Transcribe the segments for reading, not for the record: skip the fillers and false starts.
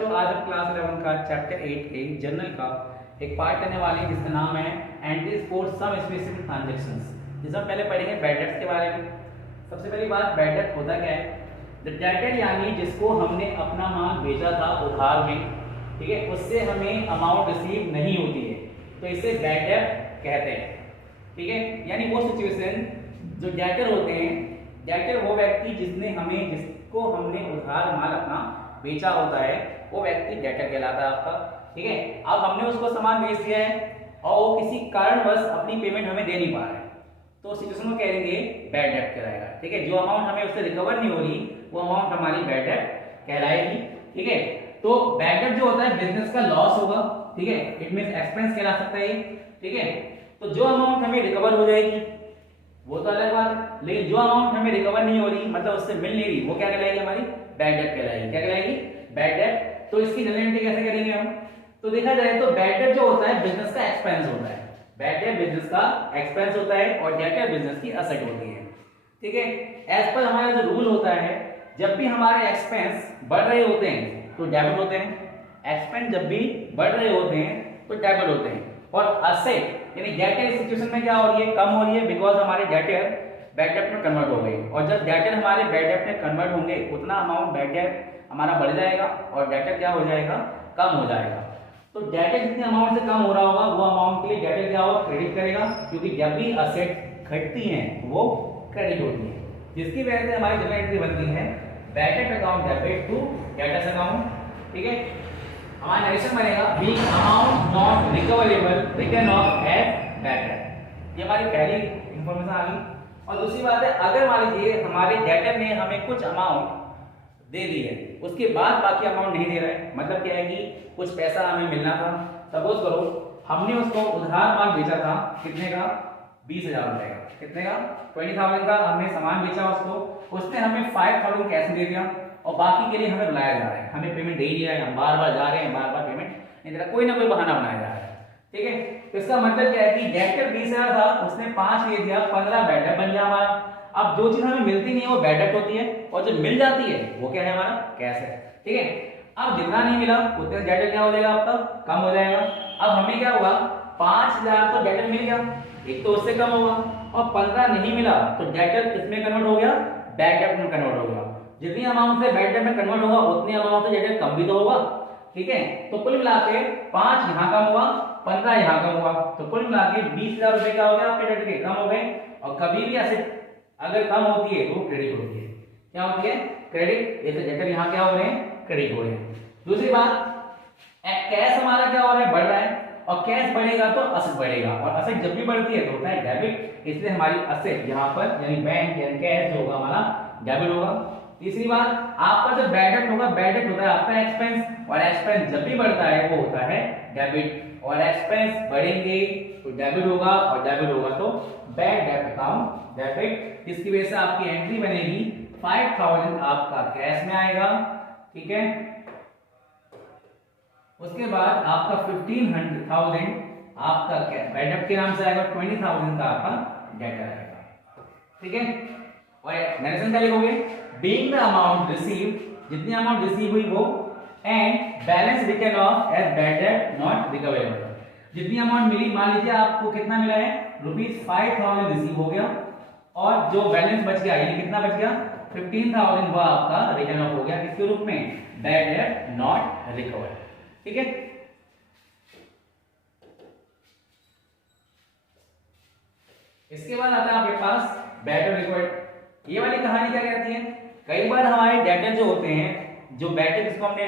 बच्चों, आज हम क्लास 11 का चैप्टर 8 के जर्नल का एक पार्ट करने वाले हैं जिसका नाम है entries for some specific transactions, जिसमें पहले पढ़ेंगे बैड डेट्स के बारे में। सबसे पहली बात, बैड डेट होता क्या है? द डेटर यानी जिसको हमने अपना माल बेचा था उधार में, ठीक है, उससे हमें अमाउंट रिसीव नहीं होती है, तो इसे बैड डेट कहते हैं। ठीक है, यानी वो सिचुएशन जो डेटर होते हैं, डेटर वो व्यक्ति जिसको हमने उधार माल अपना बेचा होता है, वो व्यक्ति डेटर कहलाता है आपका। ठीक है, अब हमने उसको सामान बेच दिया है और वो किसी कारणवश अपनी पेमेंट हमें दे नहीं पा रहा है, तो सिचुएशन को कहेंगे बैड डेट कहलाएगा। ठीक है, जो अमाउंट हमें उससे रिकवर नहीं हो रही वो अमाउंट हमारी बैड डेट कहलाएगी। ठीक है, तो बैड डेट जो होता है बिजनेस का लॉस होगा। ठीक है, इट मींस एक्सपेंस कहला सकता है। ठीक है, तो जो अमाउंट हमें रिकवर हो जाएगी वो तो अलग बात है, लेकिन जो अमाउंट हमें रिकवर नहीं हो रही, मतलब उससे मिल नहीं रही, वो क्या कहलाएगी? हमारी बैड डेट कहलाएगी। क्या कहलाएगी? Bad debt. तो इसकी जनरेटिव कैसे करेंगे हम? तो देखा जाए तो बैड डेट जो होता है बिजनेस का एक्सपेंस होता है। बैड डेट बिजनेस का एक्सपेंस होता है और डेटर बिजनेस की असेट होती है। ठीक है, एज पर हमारा जो रूल होता है, जब भी हमारे एक्सपेंस बढ़ रहे होते हैं तो डेबिट होते हैं, एक्सपेंस जब भी बढ़ रहे होते हैं तो डेबिट होते हैं, और असेट यानी डेटर सिचुएशन में क्या हो रही है? कम हो रही है, बिकॉज हमारे डेटर बैड डेट में कन्वर्ट हो गए, और जब डेटर हमारे बैड डेट में कन्वर्ट होंगे उतना अमाउंट बैड डेट हमारा बढ़ जाएगा और डेटर क्या हो जाएगा? कम हो जाएगा। तो डेटर जितने अमाउंट से कम हो रहा होगा वो अमाउंट के लिए डेटर क्या होगा? क्रेडिट करेगा, क्योंकि जब भी असेट घटती हैं वो क्रेडिट होती है, जिसकी वजह से हमारी जनरल एंट्री बनती है bad debt account debit to debtors account. ठीक है, हमारा नरेशन बनेगा बी amount not recoverable written off as bad debt. ये हमारी पहली इंफॉर्मेशन आ गई। और दूसरी बात है, अगर मान लीजिए हमारे डेटर ने हमें कुछ अमाउंट दे दी है, उसके बाद बाकी अमाउंट नहीं दे रहा है, मतलब क्या है कि कुछ पैसा हमें मिलना था। सपोज करो हमने उसको उधार माल बेचा था, कितने का? 20,000 रुपए का। कितने का? 20,000 का हमने सामान बेचा उसको, उसने हमें 5,000 कैश दे दिया और बाकी के लिए हमें बुलाया जा रहा है, हमें पेमेंट दे ही नहीं रहा है, हम बार बार जा रहे हैं, बार बार पेमेंट नहीं दे रहा, कोई ना कोई बहाना बनाया जा रहा है। ठीक है, तो इसका मतलब क्या है कि डेटर 20,000 था, उसने 5 ले दिया, 15 बैड डेट बन गया हमारा। अब जो चीज हमें मिलती नहीं है वो बैड डेट होती है, और जो मिल जाती है वो क्या है? हमारा कैश है। ठीक है, अब जितना नहीं मिला उतने डेटर क्या हो जाएगा? आपका कम हो जाएगा। अब हमें क्या हुआ? 5,000 तो डेटर मिल गया, एक तो उससे कम होगा, और 15 नहीं मिला तो डेटर किसमें कन्वर्ट हो गया? बैड डेट में कन्वर्ट हो गया। जितनी अमाउंट से बैड डेट में कन्वर्ट होगा उतनी अमाउंट से डेटर कम भी तो होगा। ठीक है, तो कुल मिला के 5 यहाँ कम हुआ, 15 यहाँ कम हुआ, तो कुल मिला के 20,000 रुपए क्या हो गया? आपके डेटर के कम हो गए। और कभी भी ऐसे अगर कम होती है तो क्रेडिट होती है। क्या होती है? क्रेडिट। जैसे डेटर यहाँ क्या हो रहे हैं? क्रेडिट हो रहे हैं। दूसरी बात, कैश हमारा क्या हो रहा है? बढ़ रहा है, और कैश बढ़ेगा तो असेट बढ़ेगा, और असेट जब भी बढ़ती है तो होता है डेबिट, इसलिए हमारी असेट यहाँ पर यानी बैंक यानी कैश जो होगा हमारा डेबिट होगा। तीसरी बात, आपका जो बैड डेट होगा, बैड डेट होता है आपका एक्सपेंस, और एक्सपेंस जब भी बढ़ता है वो होता है डेबिट, और एक्सपेंस बढ़ेंगे तो डेबिट होगा, और डेबिट होगा तो बैड डेट अकाउंट डेबिट, जिसकी वजह से आपकी एंट्री बनेगी 5,000 आपका कैश में आएगा। ठीक है, उसके बाद आपका 15,000 आपका बैड डेट के नाम से आएगा, 20,000 का आपका डेटर आएगा। ठीक है, और नरेशन क्या लिखोगे? बीइंग द अमाउंट रिसीव्ड, जितनी अमाउंट रिसीव हुई वो, and balance written off as bad debt not recoverable, जितनी अमाउंट मिली, मान लीजिए आपको कितना मिला है? ₹5,000 रिसीव हो गया, और जो बैलेंस बच गया यानी कितना बच गया? 15,000, वह आपका रिटर्न ऑफ हो गया किसके रूप में? Bad debt not recovered. ठीक है, इसके बाद आता है आपके पास बैड डेट रिकवर्ड। ये वाली कहानी क्या कहती है? कई बार हमारे डेटर जो होते हैं, जो बैड डेट जिसको हमने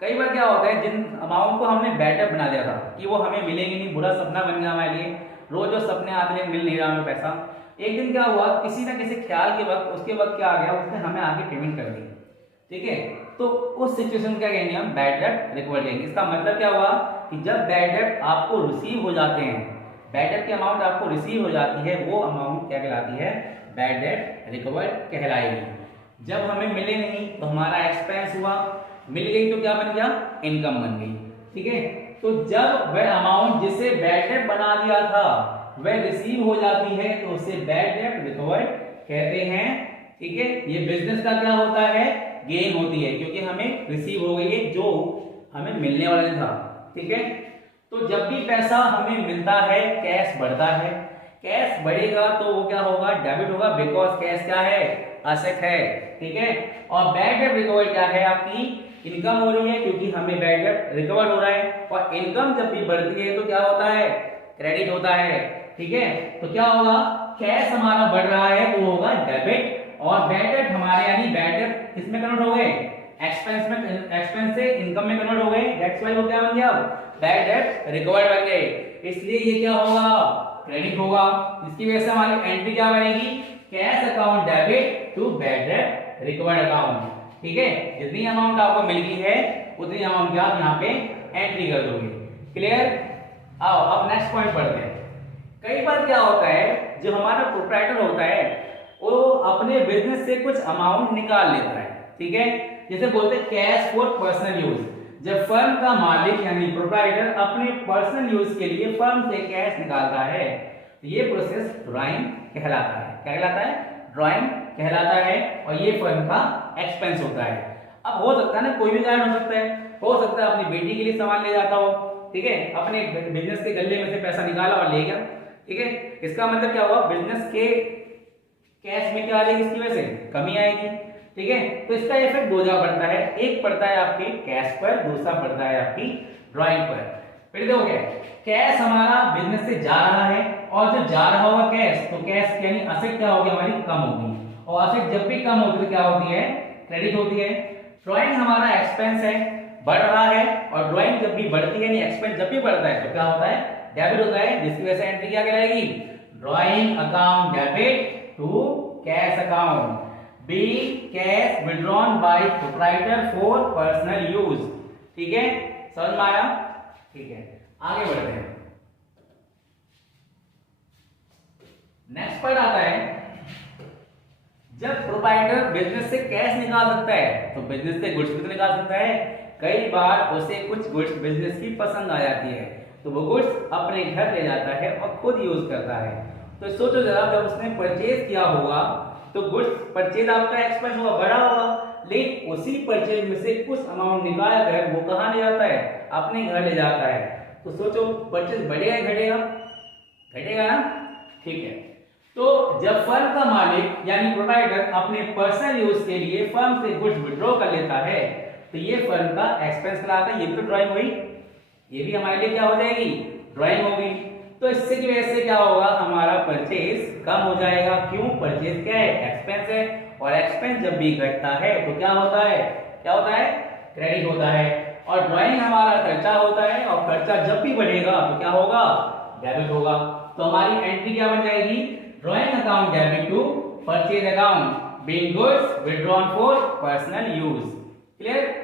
कई बार क्या होता है, जिन अमाउंट को हमने बैड डेट बना दिया था कि वो हमें मिलेंगे नहीं, बुरा सपना बन गया हमारे लिए, रोज जो सपने आते हैं मिल नहीं रहा हमें पैसा। एक दिन क्या हुआ, किसी ना किसी ख्याल के वक्त उसके वक्त क्या आ गया, उसने हमें आगे पेमेंट कर दी। ठीक है, तो उस सिचुएशन क्या कहेंगे हम? बैड डेट रिकवर कहेंगे। इसका मतलब क्या हुआ कि जब बैड डेट आपको रिसीव हो जाते हैं, बैड डेट की अमाउंट आपको रिसीव हो जाती है, वो अमाउंट क्या कहलाती है? बैड डेट रिकवर कहलाएगी। जब हमें मिले नहीं तो हमारा एक्सपेंस हुआ, मिल गई तो क्या बन गया? इनकम बन गई। ठीक है, तो जब वह अमाउंट जिसे बैड डेट बना दिया था वह रिसीव हो जाती है तो उसे बैड डेट रिकवर कहते हैं। ठीक है, ये बिजनेस का क्या होता है? गेन होती है, क्योंकि हमें रिसीव हो गई है जो हमें मिलने वाला था। ठीक है, तो जब भी पैसा हमें मिलता है कैश बढ़ता है, कैश बढ़ेगा तो वो क्या होगा, डेबिट होगा, बिकॉज कैश क्या है, असेट है। ठीक है, और बैड डेट रिकवर क्या है, आपकी इनकम हो रही है, क्योंकि हमें बैड डेट रिकवर हो रहा है, और इनकम जब भी बढ़ती है तो क्या होता है, क्रेडिट होता है। ठीक है, तो क्या होगा, कैश हमारा बढ़ रहा है तो होगा डेबिट, और बैड डेट हमारे यानी बैड डेट किसमें कन्वर्ट हो गए, एक्सपेंस में, एक्सपेंस से इनकम में कन्वर्ट हो गए, दैट्स व्हाई वो क्या बन गया, बैड डेट रिकवर्ड बन गए। इसलिए ये क्या होगा, क्रेडिट होगा। इसकी वजह से हमारी एंट्री क्या बनेगी, cash account debit to bad debt recovered account. ठीक है, जितनी अमाउंट आपको मिल गई है उतनी अमाउंट आप यहाँ पे एंट्री कर दोगे। क्लियर, आओ अब नेक्स्ट पॉइंट पढ़ते हैं। कई बार क्या होता है, जो हमारा प्रोप्राइटर होता है वो अपने बिजनेस से कुछ अमाउंट निकाल लेता है। ठीक है, जैसे बोलते हैं कैश फॉर पर्सनल यूज। जब फर्म का मालिक यानी प्रोप्राइटर अपने पर्सनल यूज के लिए फर्म से कैश निकालता है तो ये प्रोसेस ड्राइंग कहलाता है। क्या कहलाता है, ड्राइंग कहलाता है, और ये फर्म का एक्सपेंस होता है। अब हो सकता है ना, कोई भी कारण हो सकता है, हो सकता है अपनी बेटी के लिए सामान ले जाता हो, ठीक है, अपने बिजनेस के गल्ले में से पैसा निकाला और ले गया। ठीक है, इसका मतलब क्या हुआ, बिजनेस के कैश में क्या आ जाएगी, इसकी वजह से कमी आएगी। ठीक है, तो इसका इफेक्ट दो जगह पड़ता है, एक पड़ता है आपके कैश पर, दूसरा पड़ता है आपकी ड्राइंग पर। फिर देखोगे कैश हमारा बिजनेस से जा रहा है, और जो जा रहा होगा कैश, तो कैश यानी असेट क्या होगी, हमारी कम होगी, और असेट जब भी कम होती है तो क्या होती है, क्रेडिट होती है। ड्राइंग हमारा एक्सपेंस है, बढ़ रहा है, और ड्राइंग जब भी बढ़ती है यानी एक्सपेंस जब भी बढ़ता है तो क्या होता है, डेबिट होता है, जिसकी वजह से एंट्री क्या कहलाएगी, drawing account debit to cash account, B cash withdrawn by proprietor for personal use. ठीक है, समझ में आया। ठीक है, आगे बढ़ते हैं। नेक्स्ट पॉइंट आता है, जब प्रोप्राइटर बिजनेस से कैश निकाल सकता है तो बिजनेस से गुड्स भी निकाल सकता है। कई बार उसे कुछ गुड्स बिजनेस की पसंद आ जाती है तो वो गुड्स अपने घर ले जाता है और खुद यूज करता है। तो सोचो जरा, जब उसने परचेज किया होगा तो गुड्स परचेज आपका एक्सपेंस होगा, बड़ा होगा, लेकिन उसी परचेज में से कुछ अमाउंट निकाल कर वो कहाँ ले जाता है, अपने घर ले जाता है। तो सोचो परचेज बढ़ेगा घटेगा, घटेगा ना। ठीक है, तो जब फर्म का मालिक यानी प्रोप्राइटर अपने पर्सनल यूज के लिए फर्म से गुड्स विड्रॉ कर लेता है तो ये फर्म का एक्सपेंस कहलाता है। ये भी तो ड्राइंग हुई, ये भी हमारे लिए क्या हो जाएगी, ड्राइंग होगी। तो इससे की वजह से क्या होगा, हमारा परचेज कम हो जाएगा। क्यों, परचेज क्या है, एक्सपेंस है, और एक्सपेंस जब भी घटता है तो क्या होता है, क्या होता है, क्रेडिट होता है। और ड्राइंग हमारा खर्चा होता है, और खर्चा जब भी बढ़ेगा तो क्या होगा, डेबिट होगा। तो हमारी एंट्री क्या बन जाएगी, drawing account debit to purchase account, being goods withdrawn for personal use. Clear.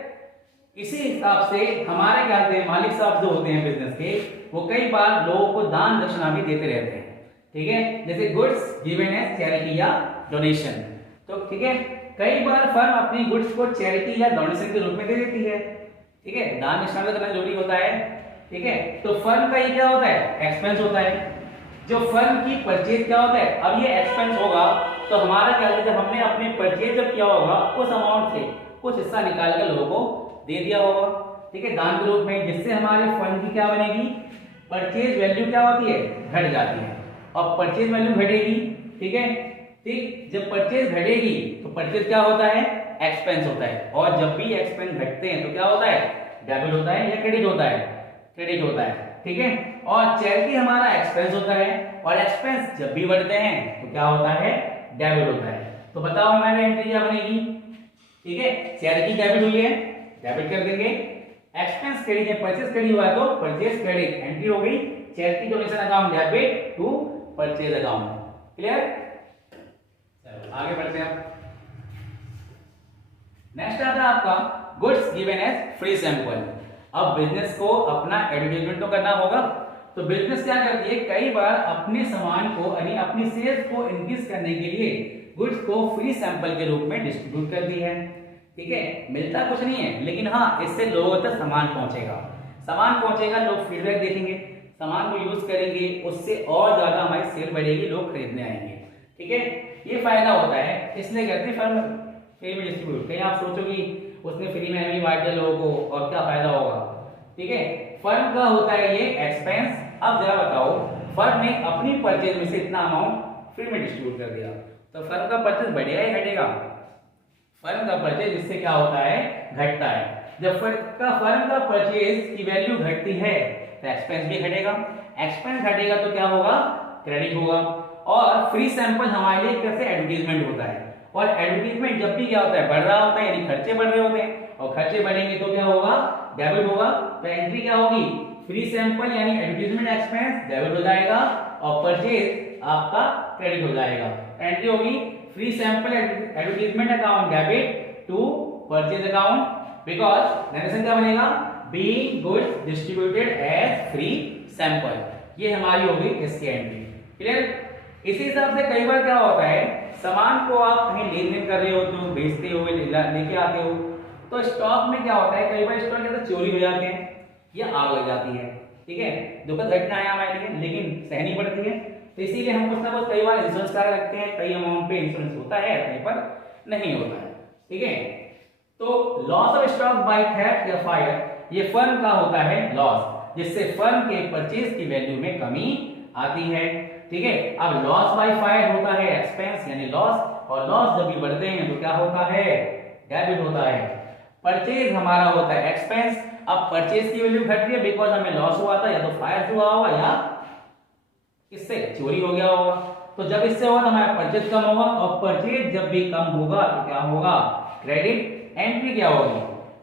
इसी हिसाब से हमारे क्या होते हैं, मालिक साहब जो होते हैं बिजनेस के, वो कई बार लोगों को दान दक्षिणा भी देते रहते हैं। ठीक है, जैसे गुड्स गिवन एज चैरिटी या डोनेशन। तो ठीक है, कई बार फर्म अपनी गुड्स को चैरिटी या डोनेशन के रूप में दे देती है। ठीक है, दान दक्षिणा भी करना जरूरी होता है। ठीक है, तो फर्म का ये क्या होता है, एक्सपेंस होता है। जो फर्म की परचेज क्या होता है, अब ये एक्सपेंस होगा तो हमारा क्या होता है, हमने अपने परचेज जब किया होगा उस अमाउंट से कुछ हिस्सा निकाल कर लोगों को दे दिया होगा। ठीक है, दान के रूप में, जिससे हमारे फंड की क्या बनेगी, परचेज वैल्यू क्या होती है, घट जाती है, और परचेज वैल्यू घटेगी। ठीक है, ठीक, जब परचेज घटेगी तो परचेज क्या होता है, एक्सपेंस होता है, और जब भी एक्सपेंस घटते हैं तो क्या होता है, डेबिट होता है या क्रेडिट होता है, क्रेडिट होता है। ठीक है, और चैरिटी हमारा एक्सपेंस होता है, और एक्सपेंस जब भी बढ़ते हैं तो क्या होता है, डेबिट होता है। तो बताओ हमारी एंट्री क्या बनेगी। ठीक है, चैरिटी डेबिट हुई है, डेबिट कर देंगे, एक्सपेंस क्रेडिट है, परचेज क्रेडिट हुआ है तो परचेज क्रेडिट एंट्री हो गई, charity donation account debit to purchase account. Clear, चलो आगे बढ़ते हैं। नेक्स्ट आता है आपका goods given as free sample. अब बिजनेस को अपना एडवर्टाइजमेंट तो करना होगा, तो बिजनेस क्या करती है, कई बार अपने सामान को यानी अपनी सेल्स को इंक्रीज करने के लिए गुड्स को फ्री सैंपल के रूप में डिस्ट्रीब्यूट कर दी है। ठीक है, मिलता कुछ नहीं है, लेकिन हाँ इससे लोगों तक सामान पहुंचेगा, सामान पहुंचेगा, लोग फीडबैक देखेंगे, सामान को यूज करेंगे, उससे और ज्यादा हमारी सेल बढ़ेगी, लोग खरीदने आएंगे। ठीक है, ये फायदा होता है, इसलिए कहते हैं फर्म फ्री में डिस्ट्रीब्यूट। कहीं आप सोचो कि उसने फ्री में एमएलए बांट दिया लोगों को और क्या फायदा होगा, ठीक है। फर्म का होता है ये एक्सपेंस। अब जरा बताओ, फर्म ने अपनी परचेज में से इतना अमाउंट फ्री में डिस्ट्रीब्यूट कर दिया, तो फर्म का परचेज बढ़ेगा या घटेगा? फर्म का परचेज इससे क्या होता है, घटता है। जब फर्म का परचेज की वैल्यू घटती है तो एक्सपेंस भी घटेगा। एक्सपेंस घटेगा तो क्या होगा, क्रेडिट होगा। और फ्री सैंपल हमारे लिए कैसे एडवर्टाइजमेंट होता है, और एडवर्टाइजमेंट जब भी क्या होता है, बढ़ रहा होता है, यानी खर्चे बढ़ रहे होते हैं, और खर्चे बढ़ेंगे तो क्या होगा, डेबिट होगा। तो एंट्री क्या होगी, फ्री सैंपल यानी एडवर्टाइजमेंट एक्सपेंस डेबिट हो जाएगा और परचेज आपका क्रेडिट हो जाएगा। एंट्री होगी free sample advertisement account debit to purchase account, because narration क्या बनेगा, being goods distributed as free sample. ये हमारी होगी इसकी एंट्री। क्लियर? इसी हिसाब से कई बार क्या होता है, सामान को आप कहीं लेन देन कर रहे होते हो, बेचते हो, लेके आते हो, तो स्टॉक में क्या होता है, कई बार स्टॉक के अंदर चोरी हो जाते हैं या आग लग जाती है, ठीक है। दुखद घटना है हमारे लिए, लेकिन सहनी पड़ती है। तो इसीलिए हम कुछ ना कुछ कई बार इंश्योरेंस करा रखते हैं। कई अमाउंट पे इंश्योरेंस होता है, कहीं पर नहीं होता है, ठीक है। तो loss of stock by theft या फायर, ये फर्म का होता है लॉस, जिससे फर्म के परचेज की वैल्यू में कमी आती है, ठीक है। अब लॉस बाय फायर होता है एक्सपेंस यानी लॉस, और लॉस जब भी बढ़ते हैं तो क्या होता है, डेबिट होता है। परचेज हमारा होता है एक्सपेंस। अब परचेज की वैल्यू घट रही है बिकॉज हमें लॉस हुआ था, या तो फायर हुआ होगा या इससे चोरी हो गया होगा। तो जब इससे होगा तो हमारा परचेज कम होगा, और परचेज जब भी कम होगा तो क्या होगा, क्रेडिट। एंट्री क्या होगी,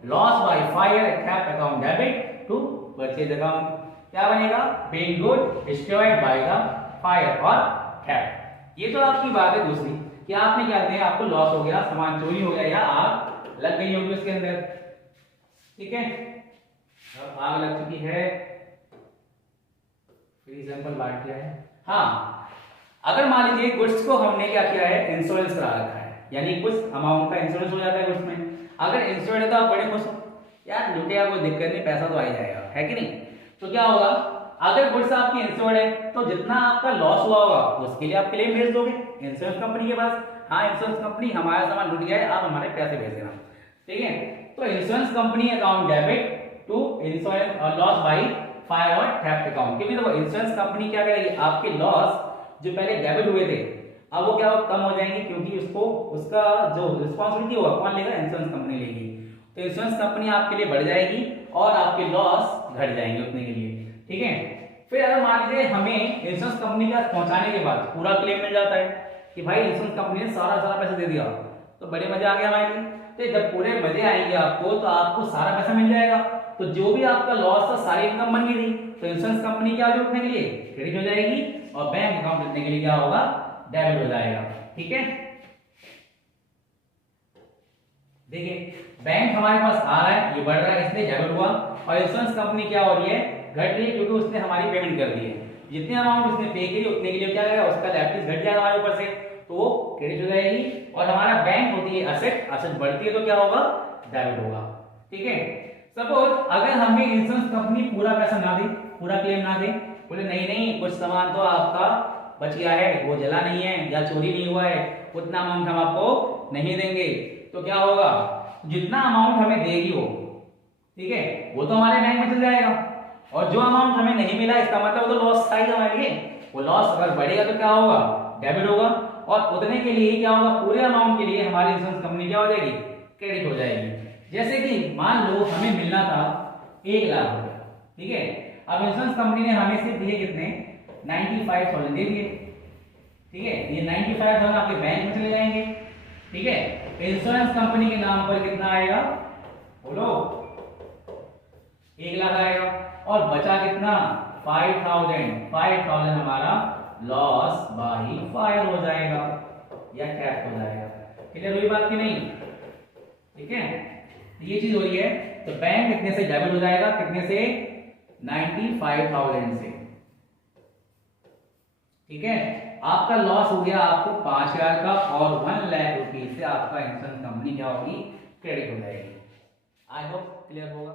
loss by fire theft account debit to purchase account. क्या बनेगा, being good destroyed by the fire और थेफ्ट। ये तो आपकी बात है दूसरी कि आपने क्या किया, आपको लॉस हो गया, सामान चोरी हो गया या आग लग गई होगी उसके अंदर, ठीक है। अब आग लग चुकी है, फ्री सैंपल बांट दिया है। हाँ, अगर मान लीजिए गुड्स को हमने क्या किया है, इंश्योरेंस करा रखा है, यानी कुछ अमाउंट का इंश्योरेंस हो जाता है गुड्स में। अगर इंश्योरेंस है तो आप बड़े खुश हो, यार लुटेगा कोई दिक्कत नहीं, पैसा तो आ ही जाएगा, है कि नहीं। तो क्या होगा, अगर गुड्स आपकी इंश्योर्ड है तो जितना आपका लॉस हुआ होगा उसके लिए आप क्लेम भेज दोगे इंश्योरेंस कंपनी के पास। हाँ, इंश्योरेंस कंपनी हमारा सामान लूट गया है, आप हमारे पैसे भेज देना, ठीक है। तो insurance company account debit to insurance और लॉस बाय फायर और थेफ्ट अकाउंट। क्योंकि देखो इंश्योरेंस कंपनी क्या करेगी, आपके लॉस जो पहले डेबिट हुए थे अब वो क्या कम हो जाएंगे, क्योंकि उसको उसका जो रिस्पॉन्सिबिलिटी होगा कौन लेगा, इंश्योरेंस कंपनी लेगी। तो इंश्योरेंस कंपनी आपके लिए बढ़ जाएगी और आपके लॉस घट जाएंगे उतने के लिए, ठीक है। फिर अगर मान लीजिए हमें इंश्योरेंस कंपनी का पहुंचाने के बाद पूरा क्लेम मिल जाता है कि भाई इंश्योरेंस कंपनी ने सारा पैसा दे दिया, तो बड़े मजे आ गए हमारे लिए। तो जब पूरे मजे आएंगे आपको तो आपको सारा पैसा मिल जाएगा, तो जो भी आपका लॉस था सारी इनकम बन गई थी, तो इंश्योरेंस कंपनी क्या उठने के लिए क्रेडिट हो जाएगी और बैंक अकाउंट उठने के लिए क्या होगा, डेबिट हो जाएगा, ठीक है। देखिए बैंक हमारे पास आ रहा है, ये बढ़ रहा है इसलिए डेबिट हुआ, और इंश्योरेंस कंपनी क्या हो रही है, घट रही है, क्योंकि उसने हमारी पेमेंट कर दी है। जितने अमाउंट उसने पे की उतने के लिए क्या करेगा, उसका लायबिलिटीज घट जाएगा हमारे ऊपर से, तो वो क्रेडिट हो जाएगी। और हमारा बैंक होती है असेट, असेट बढ़ती है तो क्या होगा, डेबिट होगा, ठीक है। सपोज अगर हमें इंश्योरेंस कंपनी पूरा पैसा ना दे, पूरा क्लेम ना दे, बोले नहीं कुछ सामान तो आपका बच गया है, वो जला नहीं है या चोरी नहीं हुआ है, उतना अमाउंट हम आपको नहीं देंगे, तो क्या होगा, जितना अमाउंट हमें देगी वो, ठीक है, वो तो हमारे बैंक में चल जाएगा, और जो अमाउंट हमें नहीं मिला इसका मतलब वो तो लॉस था ही हमारे लिए। वो लॉस अगर बढ़ेगा तो क्या होगा, डेबिट होगा, और उतने के लिए क्या होगा, पूरे अमाउंट के लिए हमारी इंश्योरेंस कंपनी क्या हो जाएगी, क्रेडिट हो जाएगी। जैसे कि मान लो हमें मिलना था 1 लाख रुपए, ठीक है, अब इंश्योरेंस कंपनी ने हमें सिर्फ दिए कितने, 95,000 दे दिए, ठीक है। ये 95,000 आपके बैंक में चले जाएंगे, ठीक है। इंश्योरेंस कंपनी के नाम पर कितना आएगा, बोलो, 1 लाख आएगा, और बचा कितना, 5,000 हमारा लॉस बाय फायर हो जाएगा या थेफ्ट हो जाएगा। क्लियर हुई बात की नहीं, ठीक है। ये चीज हो रही है, तो बैंक कितने से डेबिट हो जाएगा, कितने से, 95,000 से, ठीक है। आपका लॉस हो गया आपको 5,000 का, और 1 लाख रुपीज से आपका इंश्योरेंस कंपनी क्या होगी, क्रेडिट हो जाएगी। आई होप क्लियर होगा।